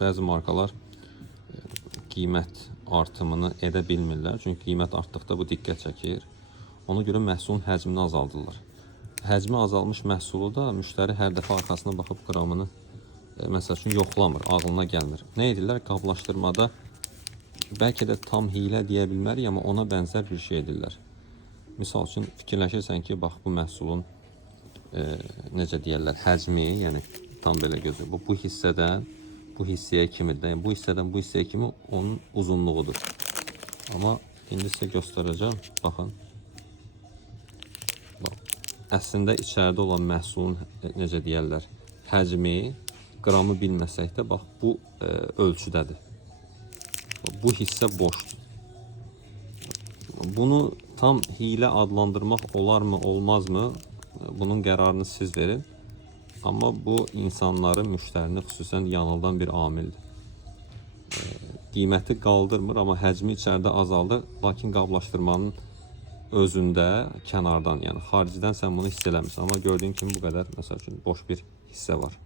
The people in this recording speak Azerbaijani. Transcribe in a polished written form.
bəzi markalar qiymət artımını edə bilmirlər. Çünki qiymət artdıqda bu diqqət çəkir. Ona görə məhsulun həcmini azaldırlar. Həcmi azalmış məhsulu da müştəri hər dəfə arxasına baxıb qramını məsəl üçün yoxlamır, ağlına gəlmir. Nə edirlər? Qablaşdırmada bəlkə də tam hiylə deyə bilmərik, amma ona bənzər bir şey edirlər. Misal üçün fikirləşirsən ki, bax bu məhsulun necə deyirlər, həcmi, yəni tam belə gözü. Bu hissədən bu hissəyə kimidir. Yəni bu hissədən bu hissəyə kimi onun uzunluğudur. Amma indi sizə göstərəcəm. Baxın. Əslində içəridə olan məhsulun necə deyirlər, həcmi, qramı bilməsək də bax bu ölçüdədir. Bu hissə boşdur. Bunu tam hiylə adlandırmaq olarmı, olmazmı? Bunun qərarını siz verin. Amma bu insanları, müştərini xüsusən yanıldan bir amildir. Qiyməti qaldırmır, amma həcmi içəridə azaldır. Lakin qablaşdırmanın özündə, kənardan, yəni xaricdən sən bunu hiss eləmirsən. Amma gördüyün kimi bu qədər, məsəl üçün, boş bir hissə var.